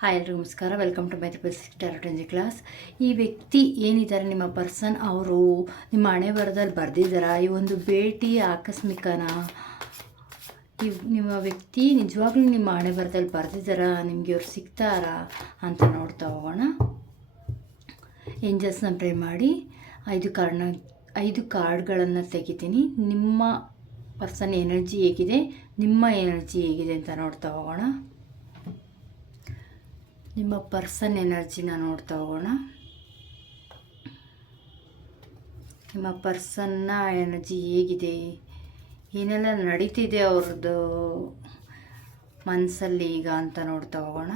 Hi ಎಲ್ರಿಗೂ ನಮಸ್ಕಾರ. Welcome to my ಟಾರೋಟಂಜಿ ಕ್ಲಾಸ್. ಈ ವ್ಯಕ್ತಿ ಏನಿದ್ದಾರೆ ನಿಮ್ಮ ಪರ್ಸನ್, ಅವರು ನಿಮ್ಮ ಹಣೆ ಬರದಲ್ಲಿ ಬರೆದಿದ್ದಾರಾ? ಈ ಒಂದು ಭೇಟಿ ಆಕಸ್ಮಿಕನಾ? ನಿಮ್ಮ ವ್ಯಕ್ತಿ ನಿಜವಾಗ್ಲೂ ನಿಮ್ಮ ಹಣೆ ಬರದಲ್ಲಿ ಬರೆದಿದ್ದಾರಾ? ನಿಮಗೆ ಇವ್ರು ಸಿಗ್ತಾರಾ ಅಂತ ನೋಡ್ತಾ ಹೋಗೋಣ. ಏಂಜಲ್ಸ್ನ ಪ್ರೇ ಮಾಡಿ 5 ಕಾರ್ಡ್ಗಳನ್ನು ತೆಗಿತೀನಿ. ನಿಮ್ಮ ಪರ್ಸನ್ ಎನರ್ಜಿ ಹೇಗಿದೆ, ನಿಮ್ಮ ಎನರ್ಜಿ ಹೇಗಿದೆ ಅಂತ ನೋಡ್ತಾ ಹೋಗೋಣ. ನಿಮ್ಮ ಪರ್ಸನ್ ಎನರ್ಜಿನ ನೋಡ್ತಾ ಹೋಗೋಣ. ನಿಮ್ಮ ಪರ್ಸನ್ನ ಎನರ್ಜಿ ಹೇಗಿದೆ, ಏನೆಲ್ಲ ನಡೀತಿದೆ ಅವ್ರದ್ದು ಮನಸ್ಸಲ್ಲಿ ಈಗ ಅಂತ ನೋಡ್ತಾ ಹೋಗೋಣ.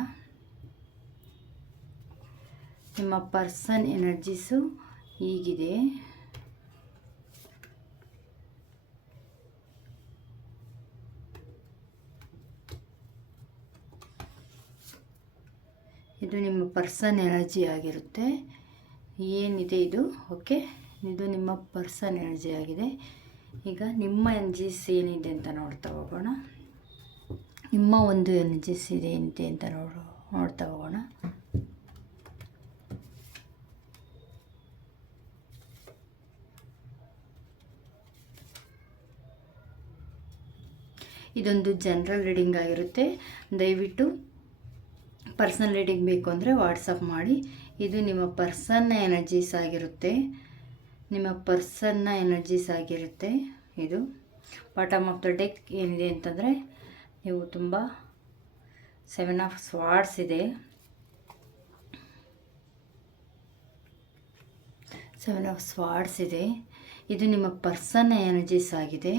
ನಿಮ್ಮ ಪರ್ಸನ್ ಎನರ್ಜೀಸು ಹೀಗಿದೆ. ಇದು ನಿಮ್ಮ ಪರ್ಸನ್ ಎನರ್ಜಿ ಆಗಿರುತ್ತೆ. ಏನಿದೆ ಇದು? ಓಕೆ, ಇದು ನಿಮ್ಮ ಪರ್ಸನ್ ಎನರ್ಜಿ ಆಗಿದೆ. ಈಗ ನಿಮ್ಮ ಎನರ್ಜೀಸ್ ಏನಿದೆ ಅಂತ ನೋಡ್ತಾ ಹೋಗೋಣ. ನಿಮ್ಮ ಒಂದು ಎನರ್ಜೀಸ್ ಇದೆ ಅಂತ ನೋಡ್ತಾ ಹೋಗೋಣ. ಇದೊಂದು ಜನರಲ್ ರೀಡಿಂಗ್ ಆಗಿರುತ್ತೆ. ದಯವಿಟ್ಟು ಪರ್ಸನಲ್ ರೀಡಿಂಗ್ ಬೇಕು ಅಂದರೆ ವಾಟ್ಸಪ್ ಮಾಡಿ. ಇದು ನಿಮ್ಮ ಪರ್ಸನ್ನ ಎನರ್ಜೀಸ್ ಆಗಿರುತ್ತೆ. ನಿಮ್ಮ ಪರ್ಸನ್ನ ಎನರ್ಜೀಸ್ ಆಗಿರುತ್ತೆ. ಇದು ಬಾಟಮ್ ಆಫ್ ದ ಡೆಕ್ ಏನಿದೆ ಅಂತಂದರೆ, ನೀವು ತುಂಬ 7 ಆಫ್ ಸ್ವಾರ್ಡ್ಸ್ ಇದೆ. 7 ಆಫ್ ಸ್ವಾರ್ಡ್ಸ್ ಇದೆ. ಇದು ನಿಮ್ಮ ಪರ್ಸನ್ನ ಎನರ್ಜೀಸ್ ಆಗಿದೆ.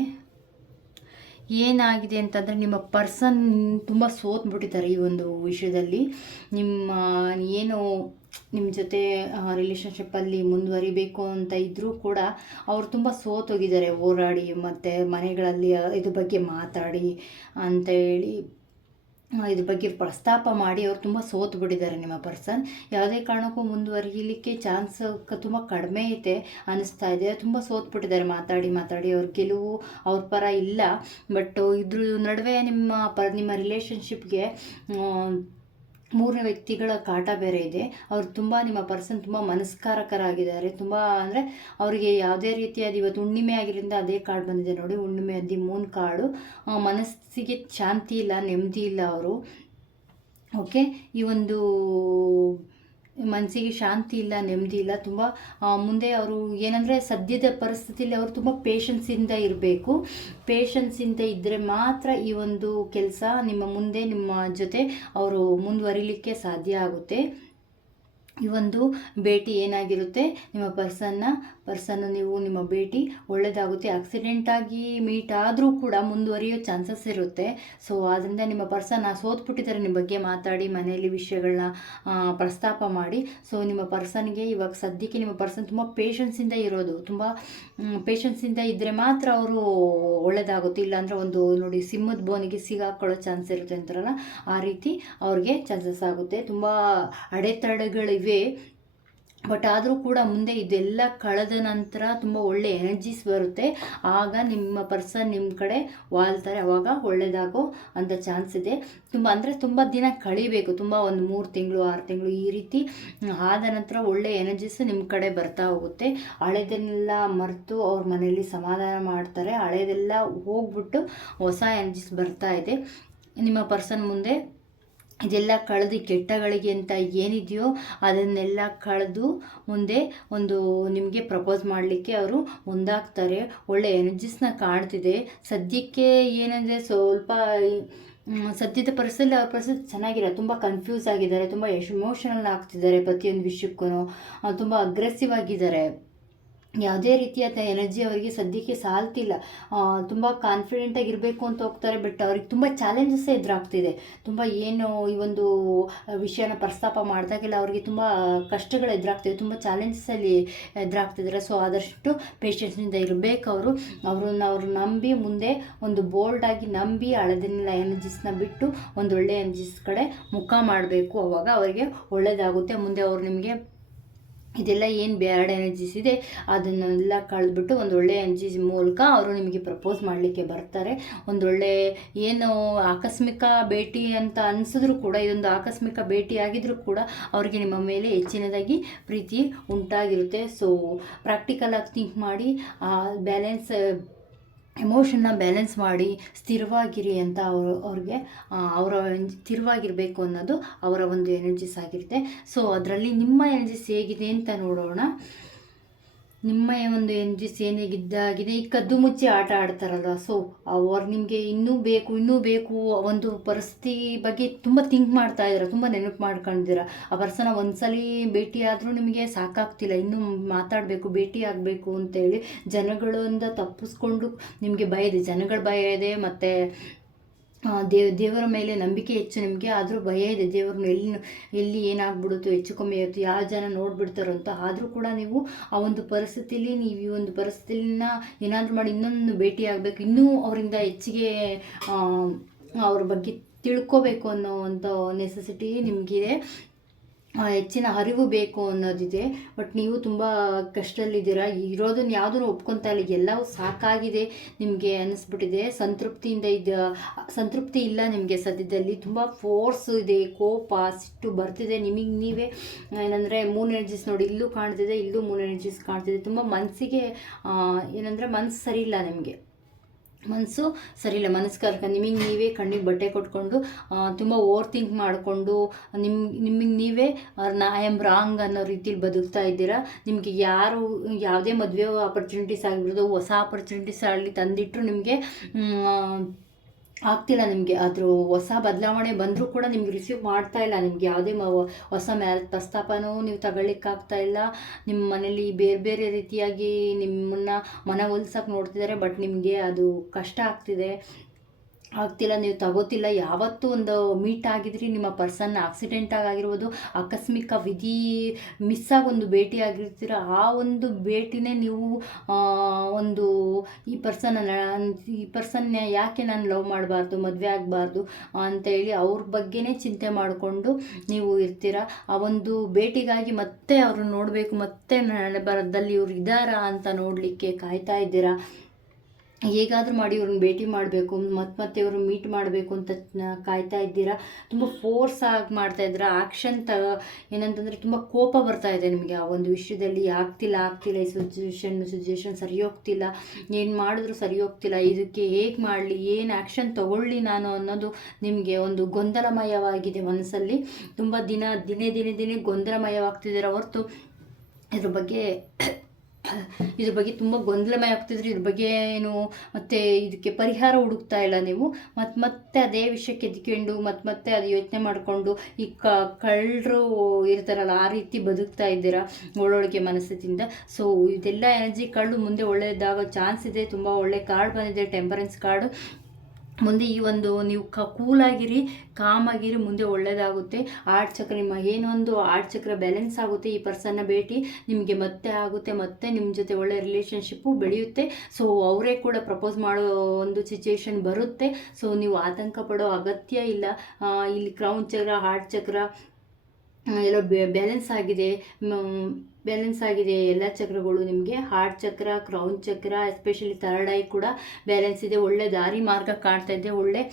ಏನಾಗಿದೆ ಅಂತಂದರೆ, ನಿಮ್ಮ ಪರ್ಸನ್ ತುಂಬ ಸೋತ್ಬಿಟ್ಟಿದ್ದಾರೆ ಈ ಒಂದು ವಿಷಯದಲ್ಲಿ. ನಿಮ್ಮ ಜೊತೆ ರಿಲೇಷನ್ಶಿಪ್ಪಲ್ಲಿ ಮುಂದುವರಿಬೇಕು ಅಂತ ಇದ್ದರೂ ಕೂಡ ಅವರು ತುಂಬ ಸೋತೋಗಿದ್ದಾರೆ. ಹೋರಾಡಿ ಮತ್ತು ಮನೆಗಳಲ್ಲಿ ಇದ್ರ ಬಗ್ಗೆ ಮಾತಾಡಿ ಅಂತ ಹೇಳಿ ಇದ್ರ ಬಗ್ಗೆ ಪ್ರಸ್ತಾಪ ಮಾಡಿ ಅವ್ರು ತುಂಬ ಸೋತು ಬಿಟ್ಟಿದ್ದಾರೆ. ನಿಮ್ಮ ಪರ್ಸನ್ ಯಾವುದೇ ಕಾರಣಕ್ಕೂ ಮುಂದುವರಿಯಲಿಕ್ಕೆ ಚಾನ್ಸ್ ತುಂಬ ಕಡಿಮೆ ಐತೆ ಅನ್ನಿಸ್ತಾ ಇದೆ. ತುಂಬ ಸೋತ್ಬಿಟ್ಟಿದ್ದಾರೆ. ಮಾತಾಡಿ ಅವ್ರ ಗೆಲುವು ಅವ್ರ ಪರ ಇಲ್ಲ. ಬಟ್ ಇದ್ರ ನಡುವೆ ನಿಮ್ಮ ರಿಲೇಷನ್ಶಿಪ್ಗೆ ಮೂರನೇ ವ್ಯಕ್ತಿಗಳ ಕಾಟ ಬೇರೆ ಇದೆ. ಅವರು ನಿಮ್ಮ ಪರ್ಸನ್ ತುಂಬ ಮನಸ್ಕಾರಕರಾಗಿದ್ದಾರೆ. ತುಂಬ ಅಂದರೆ ಅವರಿಗೆ ಯಾವುದೇ ರೀತಿಯಾದ, ಇವತ್ತು ಹುಣ್ಣಿಮೆ ಆಗಿರೋದ್ರಿಂದ ಅದೇ ಕಾರ್ಡ್ ಬಂದಿದೆ ನೋಡಿ, ಹುಣ್ಣಿಮೆ ಮೂನ್ ಕಾರ್ಡು. ಮನಸ್ಸಿಗೆ ಶಾಂತಿ ಇಲ್ಲ, ನೆಮ್ಮದಿ ಇಲ್ಲ ಅವರು. ಓಕೆ, ಈ ಒಂದು ಮನಸ್ಸಿಗೆ ಶಾಂತಿ ಇಲ್ಲ, ನೆಮ್ಮದಿ ಇಲ್ಲ. ತುಂಬ ಮುಂದೆ ಅವರು ಏನಂದರೆ, ಸದ್ಯದ ಪರಿಸ್ಥಿತಿಯಲ್ಲಿ ಅವರು ತುಂಬ ಪೇಷನ್ಸಿಂದ ಇರಬೇಕು. ಪೇಷನ್ಸಿಂದ ಇದ್ದರೆ ಮಾತ್ರ ಈ ಒಂದು ಕೆಲಸ ನಿಮ್ಮ ಜೊತೆ ಅವರು ಮುಂದುವರಿಲಿಕ್ಕೆ ಸಾಧ್ಯ ಆಗುತ್ತೆ. ಈ ಒಂದು ಭೇಟಿ ಏನಾಗಿರುತ್ತೆ, ನಿಮ್ಮ ಪರ್ಸನ್ನು ನಿಮ್ಮ ಭೇಟಿ ಒಳ್ಳೆಯದಾಗುತ್ತೆ. ಆಕ್ಸಿಡೆಂಟಾಗಿ ಮೀಟ್ ಆದರೂ ಕೂಡ ಮುಂದುವರಿಯೋ ಚಾನ್ಸಸ್ ಇರುತ್ತೆ. ಸೊ ಆದ್ದರಿಂದ ನಿಮ್ಮ ಪರ್ಸನ್ ಸೋತ್ಬಿಟ್ಟಿದ್ದಾರೆ. ನಿಮ್ಮ ಬಗ್ಗೆ ಮಾತಾಡಿ ಮನೆಯಲ್ಲಿ ವಿಷಯಗಳನ್ನ ಪ್ರಸ್ತಾಪ ಮಾಡಿ. ಸೊ ನಿಮ್ಮ ಪರ್ಸನ್ಗೆ ಇವಾಗ ಸದ್ಯಕ್ಕೆ ನಿಮ್ಮ ಪರ್ಸನ್ ತುಂಬ ಪೇಷನ್ಸಿಂದ ಇರೋದು. ತುಂಬ ಪೇಷನ್ಸಿಂದ ಇದ್ದರೆ ಮಾತ್ರ ಅವರು ಒಳ್ಳೆಯದಾಗುತ್ತೆ. ಇಲ್ಲಾಂದರೆ ಒಂದು ನೋಡಿ, ಸಿಂಹದ ಬೋನಿಗೆ ಸಿಗಾಕೊಳ್ಳೋ ಚಾನ್ಸ್ ಇರುತ್ತೆ ಅಂತಾರಲ್ಲ, ಆ ರೀತಿ ಅವ್ರಿಗೆ ಚಾನ್ಸಸ್ ಆಗುತ್ತೆ. ತುಂಬ ಅಡೆತಡೆಗಳಿವೆ. ಬಟ್ ಆದರೂ ಕೂಡ ಮುಂದೆ ಇದೆಲ್ಲ ಕಳೆದ ನಂತರ ತುಂಬ ಒಳ್ಳೆ ಎನರ್ಜೀಸ್ ಬರುತ್ತೆ. ಆಗ ನಿಮ್ಮ ಪರ್ಸನ್ ನಿಮ್ಮ ಕಡೆ ವಾಲ್ತಾರೆ. ಆವಾಗ ಒಳ್ಳೆಯದಾಗೋ ಅಂತ ಚಾನ್ಸ್ ಇದೆ. ತುಂಬ ದಿನ ಕಳಿಬೇಕು. ತುಂಬ ಒಂದು 3 ತಿಂಗಳು 6 ತಿಂಗಳು ಈ ರೀತಿ ಆದ ನಂತರ ಒಳ್ಳೆ ಎನರ್ಜೀಸ್ ನಿಮ್ಮ ಕಡೆ ಬರ್ತಾ ಹೋಗುತ್ತೆ. ಹಳೆದನ್ನೆಲ್ಲ ಮರೆತು ಅವ್ರ ಮನೆಯಲ್ಲಿ ಸಮಾಧಾನ ಮಾಡ್ತಾರೆ. ಹಳೆದೆಲ್ಲ ಹೋಗ್ಬಿಟ್ಟು ಹೊಸ ಎನರ್ಜೀಸ್ ಬರ್ತಾ ಇದೆ. ನಿಮ್ಮ ಪರ್ಸನ್ ಮುಂದೆ ಇದೆಲ್ಲ ಕಳೆದು ಕೆಟ್ಟಗಳಿಗೆ ಅಂತ ಏನಿದೆಯೋ ಅದನ್ನೆಲ್ಲ ಕಳೆದು ಮುಂದೆ ನಿಮಗೆ ಪ್ರಪೋಸ್ ಮಾಡಲಿಕ್ಕೆ ಅವರು ಮುಂದಾಗ್ತಾರೆ. ಒಳ್ಳೆ ಎನರ್ಜೀಸ್ನ ಕಾಣ್ತಿದೆ. ಸದ್ಯಕ್ಕೆ ಏನಂದರೆ, ಸ್ವಲ್ಪ ಸದ್ಯದ ಪರಿಸ್ಥಿತಿ ಅವ್ರ ಪರಿಸ್ಥಿತಿ ಚೆನ್ನಾಗಿಲ್ಲ. ತುಂಬ ಕನ್ಫ್ಯೂಸ್ ಆಗಿದ್ದಾರೆ, ತುಂಬ ಎಮೋಷನಲ್ ಆಗ್ತಿದ್ದಾರೆ. ಪ್ರತಿಯೊಂದು ವಿಷಯಕ್ಕೂ ತುಂಬ ಅಗ್ರೆಸಿವ್ ಆಗಿದ್ದಾರೆ. ಯಾವುದೇ ರೀತಿಯಾದ ಎನರ್ಜಿ ಅವರಿಗೆ ಸದ್ಯಕ್ಕೆ ಸಾಲ್ತಿಲ್ಲ. ತುಂಬ ಕಾನ್ಫಿಡೆಂಟಾಗಿರಬೇಕು ಅಂತ ಹೋಗ್ತಾರೆ. ಬಟ್ ಅವ್ರಿಗೆ ತುಂಬ ಚಾಲೆಂಜಸ್ಸೇ ಎದುರಾಗ್ತಿದೆ. ತುಂಬ ಈ ಒಂದು ವಿಷಯನ ಪ್ರಸ್ತಾಪ ಮಾಡಿದಾಗೆಲ್ಲ ಅವ್ರಿಗೆ ತುಂಬ ಕಷ್ಟಗಳು ಎದುರಾಗ್ತಿದೆ. ತುಂಬ ಚಾಲೆಂಜಸ್ಸಲ್ಲಿ ಎದುರಾಗ್ತಿದ್ದಾರೆ. ಸೊ ಆದಷ್ಟು ಪೇಷನ್ಸಿಂದ ಇರಬೇಕು ಅವ್ರನ್ನ ನಂಬಿ ಮುಂದೆ ಒಂದು ಬೋಲ್ಡಾಗಿ ನಂಬಿ ಹಳೆದನ್ನೆಲ್ಲ ಎನರ್ಜೀಸ್ನ ಬಿಟ್ಟು ಒಂದು ಒಳ್ಳೆ ಎನರ್ಜೀಸ್ ಕಡೆ ಮುಖ ಮಾಡಬೇಕು. ಆವಾಗ ಅವರಿಗೆ ಒಳ್ಳೆಯದಾಗುತ್ತೆ. ಮುಂದೆ ಅವರು ನಿಮಗೆ ಇದೆಲ್ಲ ಏನು ಬ್ಯಾಡ್ ಎನರ್ಜೀಸ್ ಇದೆ ಅದನ್ನೆಲ್ಲ ಕಳೆದ್ಬಿಟ್ಟು ಒಂದು ಒಳ್ಳೆ ಎನರ್ಜೀಸ್ ಮೂಲಕ ಅವರು ನಿಮಗೆ ಪ್ರಪೋಸ್ ಮಾಡಲಿಕ್ಕೆ ಬರ್ತಾರೆ. ಒಂದೊಳ್ಳೆ ಏನು ಆಕಸ್ಮಿಕ ಭೇಟಿ ಅಂತ ಅನಿಸಿದ್ರು ಕೂಡ, ಇದೊಂದು ಆಕಸ್ಮಿಕ ಭೇಟಿ ಆಗಿದ್ರೂ ಕೂಡ ಅವರಿಗೆ ನಿಮ್ಮ ಮೇಲೆ ಹೆಚ್ಚಿನದಾಗಿ ಪ್ರೀತಿ ಉಂಟಾಗಿರುತ್ತೆ. ಸೊ ಪ್ರಾಕ್ಟಿಕಲ್ ಆಗಿ ಥಿಂಕ್ ಮಾಡಿ ಬ್ಯಾಲೆನ್ಸ್ ಎಮೋಷನ್ನ ಬ್ಯಾಲೆನ್ಸ್ ಮಾಡಿ ಸ್ಥಿರವಾಗಿರಿ ಅಂತ ಅವ್ರಿಗೆ ಅವರ ಸ್ಥಿರವಾಗಿರಬೇಕು ಅನ್ನೋದು ಅವರ ಒಂದು ಎನರ್ಜೀಸ್ ಆಗಿರುತ್ತೆ. ಸೊ ಅದರಲ್ಲಿ ನಿಮ್ಮ ಎನರ್ಜೀಸ್ ಹೇಗಿದೆ ಅಂತ ನೋಡೋಣ. ನಿಮ್ಮ ಒಂದು ಎನರ್ಜೀಸ್ ಏನಾಗಿದ್ದಾಗಿದೆ, ಈ ಕದ್ದು ಮುಚ್ಚಿ ಆಟ ಆಡ್ತಾರಲ್ಲ, ಸೊ ಅವ್ರು ನಿಮಗೆ ಇನ್ನೂ ಬೇಕು ಒಂದು ಪರಿಸ್ಥಿತಿ ಬಗ್ಗೆ ತುಂಬ ಥಿಂಕ್ ಮಾಡ್ತಾ ಇದ್ದೀರ, ತುಂಬ ನೆನಪು ಮಾಡ್ಕೊಂಡಿದ್ದೀರ. ಆ ಪರ್ಸನ ಒಂದ್ಸಲಿ ಭೇಟಿ ಆದರೂ ನಿಮಗೆ ಸಾಕಾಗ್ತಿಲ್ಲ, ಇನ್ನೂ ಮಾತಾಡಬೇಕು, ಭೇಟಿ ಆಗಬೇಕು ಅಂತೇಳಿ ಜನಗಳಿಂದ ತಪ್ಪಿಸ್ಕೊಂಡು ನಿಮಗೆ ಭಯ ಇದೆ, ಜನಗಳ ಭಯ ಇದೆ, ಮತ್ತು ದೇವರ ಮೇಲೆ ನಂಬಿಕೆ ಹೆಚ್ಚು ನಿಮಗೆ, ಆದರೂ ಭಯ ಇದೆ ದೇವ್ರನ್ನ ಎಲ್ಲಿ ಏನಾಗ್ಬಿಡುತ್ತೋ, ಹೆಚ್ಚು ಕಮ್ಮಿ ಆಯಿತು, ಯಾವ ಜನ ನೋಡ್ಬಿಡ್ತಾರೋ ಅಂತ. ಆದರೂ ಕೂಡ ನೀವು ಆ ಒಂದು ಪರಿಸ್ಥಿತಿಲಿ, ನೀವು ಈ ಒಂದು ಪರಿಸ್ಥಿತಿನ ಏನಾದರೂ ಮಾಡಿ ಇನ್ನೊಂದು ಭೇಟಿ ಆಗಬೇಕು, ಇನ್ನೂ ಅವರಿಂದ ಹೆಚ್ಚಿಗೆ ಅವ್ರ ಬಗ್ಗೆ ತಿಳ್ಕೋಬೇಕು ಅನ್ನೋ ಒಂದು ನೆಸೆಸಿಟಿ ನಿಮಗಿದೆ, ಹೆಚ್ಚಿನ ಅರಿವು ಬೇಕು ಅನ್ನೋದಿದೆ. ಬಟ್ ನೀವು ತುಂಬ ಕಷ್ಟದಲ್ಲಿದ್ದೀರಾ, ಇರೋದನ್ನ ಯಾವುದನ್ನು ಒಪ್ಕೊತಾ ಇಲ್ಲ, ಎಲ್ಲವೂ ಸಾಕಾಗಿದೆ ನಿಮಗೆ ಅನ್ನಿಸ್ಬಿಟ್ಟಿದೆ, ಸಂತೃಪ್ತಿ ಇಲ್ಲ ನಿಮಗೆ. ಸದ್ಯದಲ್ಲಿ ತುಂಬ ಫೋರ್ಸ್ ಇದೆ, ಕೋಪ ಸಿಟ್ಟು ಬರ್ತಿದೆ ನಿಮಗೆ ನೀವೇ. ಏನಂದರೆ ಮೂನ್ ಎನರ್ಜೀಸ್ ನೋಡಿ, ಇಲ್ಲೂ ಕಾಣ್ತಿದೆ, ಇಲ್ಲೂ ಮೂನ್ ಎನರ್ಜೀಸ್ ಕಾಣ್ತಿದೆ. ತುಂಬ ಮನಸ್ಸಿಗೆ ಏನಂದರೆ ಮನಸ್ಸು ಸರಿ ಇಲ್ಲ ನಿಮಗೆ, ಮನಸ್ಸು ಸರಿಯಿಲ್ಲ, ಮನಸ್ಸು ನಿಮಗೆ ನೀವೇ ಕಣ್ಣಿಗೆ ಬಟ್ಟೆ ಕೊಟ್ಕೊಂಡು ತುಂಬ ಓವರ್ ಥಿಂಕ್ ಮಾಡಿಕೊಂಡು ನಿಮಗೆ ನೀವೇ ಐ ಆಮ್ ರಾಂಗ್ ಅನ್ನೋ ರೀತಿಲಿ ಬದುಕ್ತಾ ಇದ್ದೀರಾ. ನಿಮಗೆ ಯಾರು ಯಾವುದೇ ಮದುವೆ ಆಪರ್ಚುನಿಟೀಸ್ ಆಗಿರ್ಬೋದು, ಹೊಸ ಆಪರ್ಚುನಿಟೀಸ್ ಆಗಲಿ ತಂದಿಟ್ಟರು ನಿಮಗೆ ಆಗ್ತಿಲ್ಲ. ನಿಮಗೆ ಅದ್ರ ಹೊಸ ಬದಲಾವಣೆ ಬಂದರೂ ಕೂಡ ನಿಮ್ಗೆ ರಿಸೀವ್ ಮಾಡ್ತಾ ಇಲ್ಲ, ನಿಮ್ಗೆ ಯಾವುದೇ ಹೊಸ ಪ್ರಸ್ತಾಪನೂ ನೀವು ತಗೊಳ್ಳಿಕ್ಕಾಗ್ತಾ ಇಲ್ಲ. ನಿಮ್ಮ ಮನೇಲಿ ಬೇರೆ ಬೇರೆ ರೀತಿಯಾಗಿ ನಿಮ್ಮನ್ನು ಮನವೊಲಿಸೋಕೆ ನೋಡ್ತಿದ್ದಾರೆ, ಬಟ್ ನಿಮಗೆ ಅದು ಕಷ್ಟ ಆಗ್ತಿಲ್ಲ, ನೀವು ತಗೋತಿಲ್ಲ. ಯಾವತ್ತೂ ಒಂದು ಮೀಟ್ ಆಗಿದ್ರಿ ನಿಮ್ಮ ಪರ್ಸನ್ ಆಕ್ಸಿಡೆಂಟ್ ಆಗಿರ್ಬೋದು, ಆಕಸ್ಮಿಕ ವಿಧಿ ಮಿಸ್ಸಾಗಿ ಒಂದು ಭೇಟಿ ಆಗಿರ್ತೀರ, ಆ ಒಂದು ಭೇಟಿನೇ ನೀವು ಒಂದು ಈ ಪರ್ಸನ್ನ ಯಾಕೆ ನಾನು ಲವ್ ಮಾಡಬಾರ್ದು, ಮದುವೆ ಆಗಬಾರ್ದು ಅಂತೇಳಿ ಅವ್ರ ಬಗ್ಗೆನೇ ಚಿಂತೆ ಮಾಡಿಕೊಂಡು ನೀವು ಇರ್ತೀರ. ಆ ಒಂದು ಭೇಟಿಗಾಗಿ ಮತ್ತೆ ಅವ್ರನ್ನ ನೋಡಬೇಕು, ಮತ್ತೆ ನಾಳೆ ಬರೋದಲ್ಲಿ ಇವ್ರು ಇದ್ದಾರಾ ಅಂತ ನೋಡಲಿಕ್ಕೆ ಕಾಯ್ತಾ ಇದ್ದೀರಾ. ಹೇಗಾದರೂ ಮಾಡಿ ಇವ್ರನ್ನ ಭೇಟಿ ಮಾಡಬೇಕು, ಮತ್ತೆ ಇವ್ರನ್ನ ಮೀಟ್ ಮಾಡಬೇಕು ಅಂತ ಕಾಯ್ತಾ ಇದ್ದೀರಾ. ತುಂಬ ಫೋರ್ಸ್ ಆಗಿ ಮಾಡ್ತಾ ಇದ್ದೀರಾ, ಆ್ಯಕ್ಷನ್ ಏನಂತಂದರೆ ತುಂಬ ಕೋಪ ಬರ್ತಾ ಇದೆ ನಿಮಗೆ ಆ ಒಂದು ವಿಷಯದಲ್ಲಿ. ಆಗ್ತಿಲ್ಲ ಈ ಸಿಚುವೇಶನ್ ಸರಿ ಹೋಗ್ತಿಲ್ಲ, ಏನು ಮಾಡಿದ್ರು ಸರಿ ಹೋಗ್ತಿಲ್ಲ, ಇದಕ್ಕೆ ಹೇಗೆ ಮಾಡಲಿ, ಏನು ಆ್ಯಕ್ಷನ್ ತಗೊಳ್ಳಿ ನಾನು ಅನ್ನೋದು ನಿಮಗೆ ಒಂದು ಗೊಂದಲಮಯವಾಗಿದೆ ಮನಸ್ಸಲ್ಲಿ. ತುಂಬ ದಿನೇ ಗೊಂದಲಮಯವಾಗ್ತಿದ್ದೀರಾ ಹೊರತು ಇದ್ರ ಬಗ್ಗೆ ತುಂಬ ಗೊಂದಲಮಯ ಆಗ್ತಿದ್ರಿ. ಇದ್ರ ಬಗ್ಗೆ ಏನು ಮತ್ತೆ ಇದಕ್ಕೆ ಪರಿಹಾರ ಹುಡುಕ್ತಾ ಇಲ್ಲ ನೀವು, ಮತ್ತೆ ಅದೇ ವಿಷಯಕ್ಕೆ ಎದ್ಕೊಂಡು ಮತ್ತೆ ಅದು ಯೋಚನೆ ಮಾಡಿಕೊಂಡು ಈ ಕಳ್ಳರು ಇರ್ತಾರಲ್ಲ ಆ ರೀತಿ ಬದುಕ್ತಾ ಇದ್ದೀರಾ ಒಳ್ಳೊಳಗೆ ಮನಸ್ಥಿತಿಯಿಂದ. ಸೊ ಇದೆಲ್ಲ ಎನರ್ಜಿ ಕಳ್ಳು ಮುಂದೆ ಒಳ್ಳೆಯದಾಗೋ ಚಾನ್ಸ್ ಇದೆ. ತುಂಬ ಒಳ್ಳೆ ಕಾರ್ಡ್ ಬಂದಿದೆ, ಟೆಂಪರೆನ್ಸ್ ಕಾರ್ಡು. ಮುಂದೆ ಈ ಒಂದು ನೀವು ಕೂಲಾಗಿರಿ, ಕಾಮಾಗಿರಿ, ಮುಂದೆ ಒಳ್ಳೆಯದಾಗುತ್ತೆ. ಆರ್ಟ್ ಚಕ್ರ, ನಿಮ್ಮ ಏನೊಂದು ಆರ್ಟ್ ಚಕ್ರ ಬ್ಯಾಲೆನ್ಸ್ ಆಗುತ್ತೆ. ಈ ಪರ್ಸನ್ನ ಭೇಟಿ ನಿಮಗೆ ಮತ್ತೆ ಆಗುತ್ತೆ, ಮತ್ತೆ ನಿಮ್ಮ ಜೊತೆ ಒಳ್ಳೆ ರಿಲೇಷನ್ಶಿಪ್ಪು ಬೆಳೆಯುತ್ತೆ. ಸೊ ಅವರೇ ಕೂಡ ಪ್ರಪೋಸ್ ಮಾಡೋ ಒಂದು ಸಿಚುವೇಶನ್ ಬರುತ್ತೆ. ಸೊ ನೀವು ಆತಂಕ ಪಡೋ ಅಗತ್ಯ ಇಲ್ಲ. ಇಲ್ಲಿ ಕ್ರೌನ್ ಚಕ್ರ, ಹಾರ್ಟ್ ಚಕ್ರ ಎಲ್ಲ ಬ್ಯಾಲೆನ್ಸ್ ಆಗಿದೆ ಎಲ್ಲ ಚಕ್ರಗಳು ನಿಮಗೆ. ಹಾರ್ಟ್ ಚಕ್ರ, ಕ್ರೌನ್ ಚಕ್ರ, ಎಸ್ಪೆಷಲಿ ಥರ್ಡ್ ಐ ಕೂಡ ಬ್ಯಾಲೆನ್ಸ್ ಇದೆ. ಒಳ್ಳೆ ದಾರಿ ಮಾರ್ಗ ಕಾಣ್ತಾ ಇದೆ, ಒಳ್ಳೆ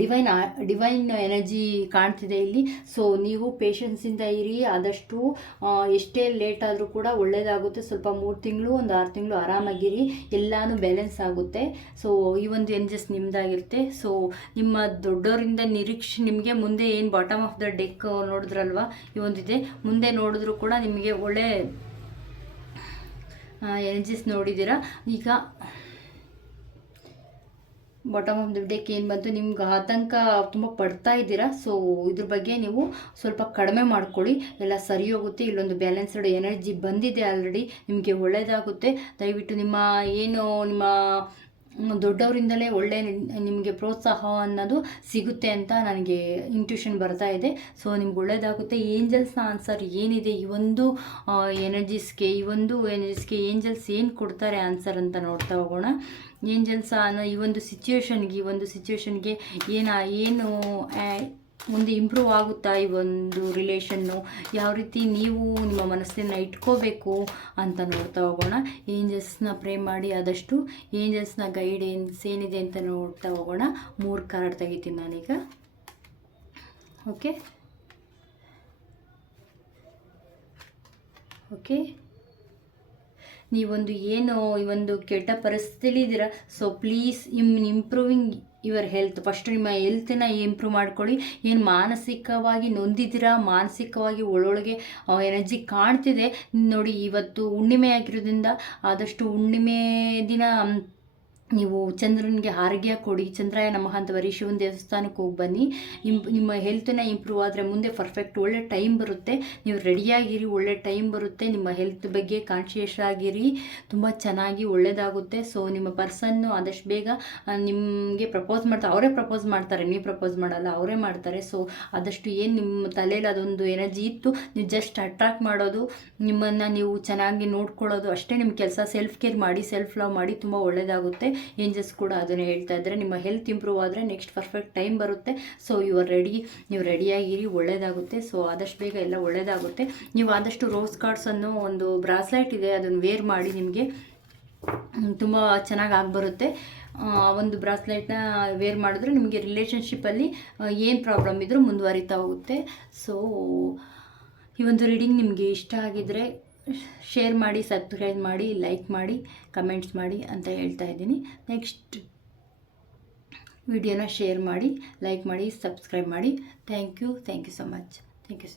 ಡಿವೈನ್ ಎನರ್ಜಿ ಕಾಣ್ತಿದೆ ಇಲ್ಲಿ. ಸೊ ನೀವು ಪೇಷನ್ಸಿಂದ ಇರಿ, ಆದಷ್ಟು ಎಷ್ಟೇ ಲೇಟ್ ಆದರೂ ಕೂಡ ಒಳ್ಳೆಯದಾಗುತ್ತೆ. ಸ್ವಲ್ಪ 3 ತಿಂಗಳು, ಒಂದು 6 ತಿಂಗಳು ಆರಾಮಾಗಿರಿ, ಎಲ್ಲನೂ ಬ್ಯಾಲೆನ್ಸ್ ಆಗುತ್ತೆ. ಸೊ ಈ ಒಂದು ಎನರ್ಜಿಸ್ ನಿಮ್ಮದಾಗಿರುತ್ತೆ. ಸೊ ನಿಮ್ಮ ದೊಡ್ಡವರಿಂದ ನಿರೀಕ್ಷೆ ನಿಮಗೆ ಮುಂದೆ ಏನು ಬಾಟಮ್ ಆಫ್ ದ ಡೆಕ್ ನೋಡಿದ್ರಲ್ವ, ಈ ಒಂದಿದೆ. ಮುಂದೆ ನೋಡಿದ್ರು ಕೂಡ ನಿಮಗೆ ಒಳ್ಳೆ ಎನರ್ಜಿಸ್ ನೋಡಿದ್ದೀರಾ. ಈಗ ಬಾಟಮ್ ಆಫ್ ದ ಡೆಕ್ ಏನು ಬಂತು, ನಿಮ್ಗೆ ಆತಂಕ ತುಂಬ ಪಡ್ತಾ ಇದ್ದೀರಾ. ಸೊ ಇದ್ರ ಬಗ್ಗೆ ನೀವು ಸ್ವಲ್ಪ ಕಡಿಮೆ ಮಾಡ್ಕೊಳ್ಳಿ, ಎಲ್ಲ ಸರಿ ಹೋಗುತ್ತೆ. ಇಲ್ಲೊಂದು ಬ್ಯಾಲೆನ್ಸ್ಡ್ ಎನರ್ಜಿ ಬಂದಿದೆ ಆಲ್ರೆಡಿ, ನಿಮಗೆ ಒಳ್ಳೆಯದಾಗುತ್ತೆ. ದಯವಿಟ್ಟು ನಿಮ್ಮ ದೊಡ್ಡವರಿಂದಲೇ ಒಳ್ಳೆ ನಿಮಗೆ ಪ್ರೋತ್ಸಾಹ ಅನ್ನೋದು ಸಿಗುತ್ತೆ ಅಂತ ನನಗೆ ಇಂಟ್ಯೂಷನ್ ಬರ್ತಾ ಇದೆ. ಸೊ ನಿಮ್ಗೆ ಒಳ್ಳೆಯದಾಗುತ್ತೆ. ಏಂಜಲ್ಸ್ನ ಆನ್ಸರ್ ಏನಿದೆ ಈ ಒಂದು ಎನರ್ಜೀಸ್ಗೆ ಏಂಜಲ್ಸ್ ಏನು ಕೊಡ್ತಾರೆ ಆನ್ಸರ್ ಅಂತ ನೋಡ್ತಾ ಹೋಗೋಣ. ಏಂಜಲ್ಸ್ ಅನ್ನೋ ಈ ಒಂದು ಸಿಚುವೇಶನ್ಗೆ ಏನು ಮುಂದೆ ಇಂಪ್ರೂವ್ ಆಗುತ್ತಾ ಈ ಒಂದು ರಿಲೇಷನ್ನು, ಯಾವ ರೀತಿ ನೀವು ನಿಮ್ಮ ಮನಸ್ಸನ್ನು ಇಟ್ಕೋಬೇಕು ಅಂತ ನೋಡ್ತಾ ಹೋಗೋಣ. ಏಂಜಲ್ಸ್ನ ಪ್ರೇ ಮಾಡಿ ಆದಷ್ಟು ಏಂಜಲ್ಸ್ನ ಗೈಡೆನ್ಸ್ ಏನಿದೆ ಅಂತ ನೋಡ್ತಾ ಹೋಗೋಣ. 3 ಕಾರ್ಡ್ ತೆಗಿತೀನಿ ನಾನೀಗ. ಓಕೆ ಓಕೆ ನೀವೊಂದು ಏನು ಈ ಒಂದು ಕೆಟ್ಟ ಪರಿಸ್ಥಿತಿಲಿ ಇದ್ದೀರಾ. So please improving your health. First ನಿಮ್ಮ ಹೆಲ್ತನ್ನ ಇಂಪ್ರೂವ್ ಮಾಡ್ಕೊಳ್ಳಿ. ಏನು ಮಾನಸಿಕವಾಗಿ ನೊಂದಿದ್ದೀರಾ, ಮಾನಸಿಕವಾಗಿ ಒಳೊಳಗೆ ಎನರ್ಜಿ ಕಾಣ್ತಿದೆ ನೋಡಿ. ಇವತ್ತು ಹುಣ್ಣಿಮೆ ಆಗಿರೋದ್ರಿಂದ ಆದಷ್ಟು ಹುಣ್ಣಿಮೆ ದಿನ ನೀವು ಚಂದ್ರನಿಗೆ ಆರೋಗ್ಯ ಕೊಡಿ. ಚಂದ್ರಾಯ ನಮಃ ಅಂತ ಬರೀ ಶಿವನ ದೇವಸ್ಥಾನಕ್ಕೆ ಹೋಗಿ ಬನ್ನಿ. ನಿಮ್ಮ ಹೆಲ್ತನ್ನ ಇಂಪ್ರೂವ್ ಆದರೆ ಮುಂದೆ ಪರ್ಫೆಕ್ಟ್ ಒಳ್ಳೆ ಟೈಮ್ ಬರುತ್ತೆ. ನೀವು ರೆಡಿಯಾಗಿರಿ, ಒಳ್ಳೆ ಟೈಮ್ ಬರುತ್ತೆ. ನಿಮ್ಮ ಹೆಲ್ತ್ ಬಗ್ಗೆ ಕಾನ್ಶಿಯಸ್ ಆಗಿರಿ, ತುಂಬ ಚೆನ್ನಾಗಿ ಒಳ್ಳೆಯದಾಗುತ್ತೆ. ಸೊ ನಿಮ್ಮ ಪರ್ಸನ್ನು ಆದಷ್ಟು ಬೇಗ ನಿಮಗೆ ಪ್ರಪೋಸ್ ಮಾಡ್ತಾರೆ. ಅವರೇ ಪ್ರಪೋಸ್ ಮಾಡ್ತಾರೆ, ನೀವು ಪ್ರಪೋಸ್ ಮಾಡಲ್ಲ, ಅವರೇ ಮಾಡ್ತಾರೆ. ಸೊ ಆದಷ್ಟು ಏನು ನಿಮ್ಮ ತಲೆಯಲ್ಲಿ ಅದೊಂದು ಎನರ್ಜಿ ಇತ್ತು, ನೀವು ಜಸ್ಟ್ ಅಟ್ರಾಕ್ಟ್ ಮಾಡೋದು, ನಿಮ್ಮನ್ನು ನೀವು ಚೆನ್ನಾಗಿ ನೋಡ್ಕೊಳ್ಳೋದು ಅಷ್ಟೇ ನಿಮ್ಮ ಕೆಲಸ. ಸೆಲ್ಫ್ ಕೇರ್ ಮಾಡಿ, ಸೆಲ್ಫ್ ಲವ್ ಮಾಡಿ, ತುಂಬ ಒಳ್ಳೆಯದಾಗುತ್ತೆ. ಏಂಜಲ್ಸ್ ಕೂಡ ಅದನ್ನೇ ಹೇಳ್ತಾ ಇದ್ದಾರೆ. ನಿಮ್ಮ ಹೆಲ್ತ್ ಇಂಪ್ರೂವ್ ಆದರೆ ನೆಕ್ಸ್ಟ್ ಪರ್ಫೆಕ್ಟ್ ಟೈಮ್ ಬರುತ್ತೆ. ಸೊ ನೀವು ರೆಡಿಯಾಗಿರಿ, ಒಳ್ಳೆಯದಾಗುತ್ತೆ. ಸೊ ಆದಷ್ಟು ಬೇಗ ಎಲ್ಲ ಒಳ್ಳೆಯದಾಗುತ್ತೆ. ನೀವು ಆದಷ್ಟು ರೋಸ್ ಕಾರ್ಡ್ಸನ್ನು ಒಂದು ಬ್ರಾಸ್ಲೈಟ್ ಇದೆ ಅದನ್ನು ವೇರ್ ಮಾಡಿ, ನಿಮಗೆ ತುಂಬ ಚೆನ್ನಾಗಿ ಆಗಿಬರುತ್ತೆ. ಒಂದು ಬ್ರಾಸ್ಲೈಟ್ನ ವೇರ್ ಮಾಡಿದ್ರೆ ನಿಮಗೆ ರಿಲೇಷನ್ಶಿಪ್ಪಲ್ಲಿ ಏನು ಪ್ರಾಬ್ಲಮ್ ಇದ್ದರೂ ಮುಂದುವರಿತಾ ಹೋಗುತ್ತೆ. ಸೊ ಈ ಒಂದು ರೀಡಿಂಗ್ ನಿಮಗೆ ಇಷ್ಟ ಆಗಿದ್ದರೆ ಶೇರ್ ಮಾಡಿ, ಸಬ್ಸ್ಕ್ರೈಬ್ ಮಾಡಿ, ಲೈಕ್ ಮಾಡಿ, ಕಮೆಂಟ್ಸ್ ಮಾಡಿ ಅಂತ ಹೇಳ್ತಾ ಇದ್ದೀನಿ. ನೆಕ್ಸ್ಟ್ ವಿಡಿಯೋನ ಶೇರ್ ಮಾಡಿ, ಲೈಕ್ ಮಾಡಿ, ಸಬ್ಸ್ಕ್ರೈಬ್ ಮಾಡಿ. Thank you so much. Thank you.